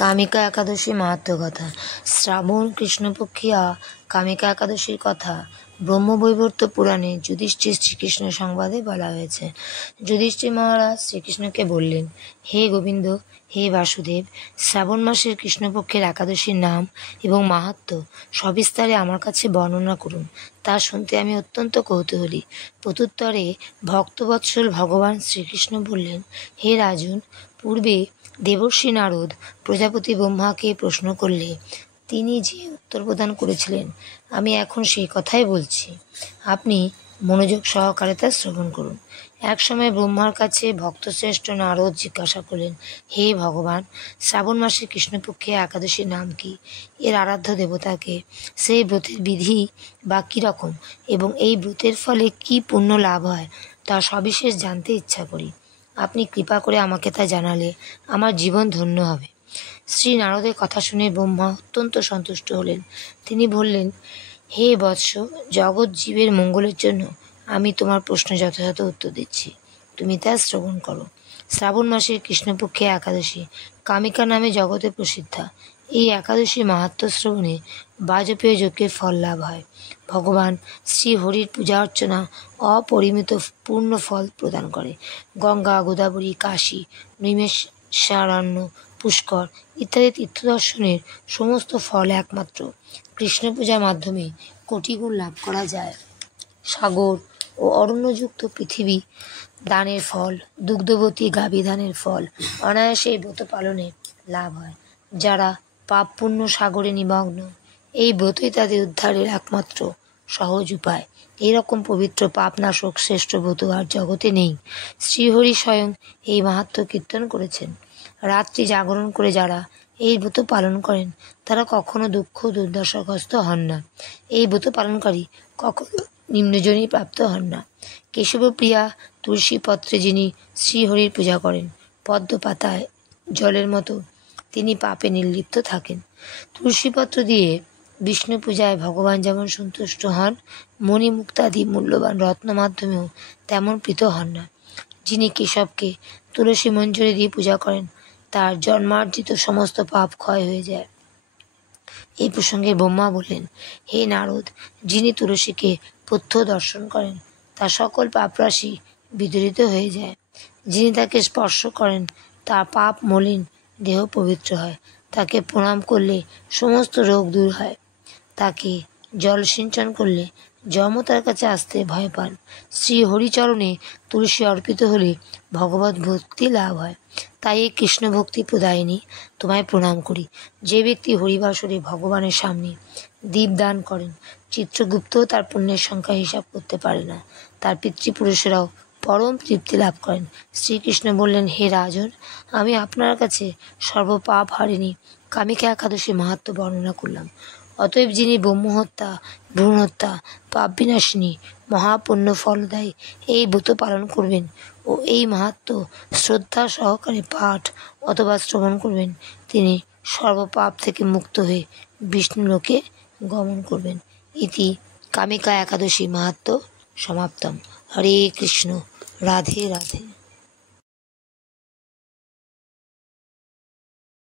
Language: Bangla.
কামিকা একাদশী মাহাত্ম্য কথা। শ্রাবণ কৃষ্ণপক্ষিয়া কামিকা একাদশীর কথা ব্রহ্মবৈবর্ত পুরাণে যুধিষ্ঠির শ্রীকৃষ্ণ সংবাদে বলা হয়েছে। যুধিষ্ঠির মহারাজ শ্রীকৃষ্ণকে বললেন, হে গোবিন্দ, হে বাসুদেব, শ্রাবণ মাসের কৃষ্ণপক্ষের একাদশীর নাম এবং মাহাত্ম্য সবিস্তারে আমার কাছে বর্ণনা করুন। তা শুনতে আমি অত্যন্ত কৌতূহলী। প্রত্যুত্তরে ভক্তবৎসল ভগবান শ্রীকৃষ্ণ বললেন, হে রাজন, পূর্বে দেবর্ষি নারদ প্রজাপতি ব্রহ্মাকে প্রশ্ন করলে তিনি যে উত্তর প্রদান করেছিলেন, আমি এখন সেই কথাই বলছি। আপনি মনোযোগ সহকারে তা শ্রবণ করুন। এক সময় ব্রহ্মার কাছে ভক্তশ্রেষ্ঠ নারদ জিজ্ঞাসা করলেন, হে ভগবান, শ্রাবণ মাসের কৃষ্ণপক্ষে একাদশীর নাম কি? এর আরাধ্য দেবতাকে? সেই ব্রতের বিধি বা কীরকম এবং এই ব্রতের ফলে কি পুণ্য লাভ হয় তা সবিশেষ জানতে ইচ্ছা করি। আপনি কৃপা করে আমাকে তা জানালে আমার জীবন ধন্য হবে। শ্রী নারদের কথা শুনে ব্রহ্মা অত্যন্ত সন্তুষ্ট হলেন। তিনি বললেন, হে বৎস, জগৎ জীবের মঙ্গলের জন্য আমি তোমার প্রশ্ন যথাযথ উত্তর দিচ্ছি। তুমি তা শ্রবণ করো। শ্রাবণ মাসের কৃষ্ণপক্ষে একাদশী কামিকা নামে জগতে প্রসিদ্ধা। এই একাদশী মাহাত্ম্য শ্রবণে বাজপেয় যজ্ঞের ফল লাভ হয়। ভগবান শ্রী হরির পূজা অর্চনা অপরিমিত পূর্ণ ফল প্রদান করে। গঙ্গা, গোদাবরী, কাশী, নৈমিষারণ্য, পুষ্কর ইত্যাদি তীর্থদর্শনের সমস্ত ফল একমাত্র কৃষ্ণ পূজার মাধ্যমে কোটিগুণ লাভ করা যায়। সাগর ও অরণ্যযুক্ত পৃথিবী দানের ফল, দুগ্ধবতী গাভী দানের ফল অনায়াসে ব্রত পালনে লাভ হয়। যারা পাপ পুণ্য সাগরে নিমগ্ন, এই ব্রতই তাদের উদ্ধারের একমাত্র সহজ উপায়। এইরকম পবিত্র পাপনাশক শ্রেষ্ঠ ব্রত আর জগতে নেই। শ্রীহরি স্বয়ং এই মাহাত্ম্য কীর্তন করেছেন। রাত্রি জাগরণ করে যারা এই ব্রত পালন করেন তারা কখনো দুঃখ দুর্দশাগ্রস্ত হন না। এই ব্রত পালনকারী কখনো নিম্নজনী প্রাপ্ত হন না। কেশবপ্রিয়া তুলসী পত্রে যিনি শ্রীহরির পূজা করেন, পদ্ম পাতায় জলের মতো তিনি পাপে নির্লিপ্ত থাকেন। তুলসীপত্র দিয়ে বিষ্ণু পূজায় ভগবান যেমন সন্তুষ্ট হন, মণিমুক্তাদি মূল্যবান রত্ন মাধ্যমেও তেমন প্রীত হন না। যিনি কেশবকে তুলসী মঞ্জরি দিয়ে পূজা করেন তার জন্মার্জিত সমস্ত পাপ ক্ষয় হয়ে যায়। এই প্রসঙ্গে ব্রহ্মা বললেন, হে নারদ, যিনি তুলসীকে প্রত্যহ দর্শন করেন তার সকল পাপরাশি বিদরিত হয়ে যায়। যিনি তাকে স্পর্শ করেন তার পাপ মলিন দেহ পবিত্র হয়। তাকে প্রণাম করলে সমস্ত রোগ দূর হয়। তাকে জল সিঞ্চন করলে যমও তার কাছে আসতে ভয় পান। শ্রী হরিচরণে তুলসী অর্পিত হলে ভগবত ভক্তি লাভ হয়। তাই এই কৃষ্ণ ভক্তি প্রদায়িনী তোমায় প্রণাম করি। যে ব্যক্তি হরিবাসরে ভগবানের সামনে দীপদান করেন, চিত্রগুপ্তও তার পুণ্যের সংখ্যা হিসাব করতে পারে না। তার পিতৃপুরুষেরাও পরম তৃপ্তি লাভ করেন। শ্রীকৃষ্ণ বললেন, হে রাজন, আমি আপনার কাছে সর্বপাপ হারিণী কামিকা একাদশী মাহাত্ম্য বর্ণনা করলাম। অতএব যিনি ব্রহ্মহত্যা, ভ্রূণহত্যা, পাপ বিনাশিনী, মহাপুণ্য ফলদায়ী এই ব্রত পালন করবেন ও এই মাহাত্ম্য শ্রদ্ধা সহকারে পাঠ অথবা শ্রবণ করবেন, তিনি সর্বপাপ থেকে মুক্ত হয়ে বিষ্ণুলোকে গমন করবেন। ইতি কামিকা একাদশী মাহাত্ম্য সমাপ্তম। হরে কৃষ্ণ, রাধে রাধে।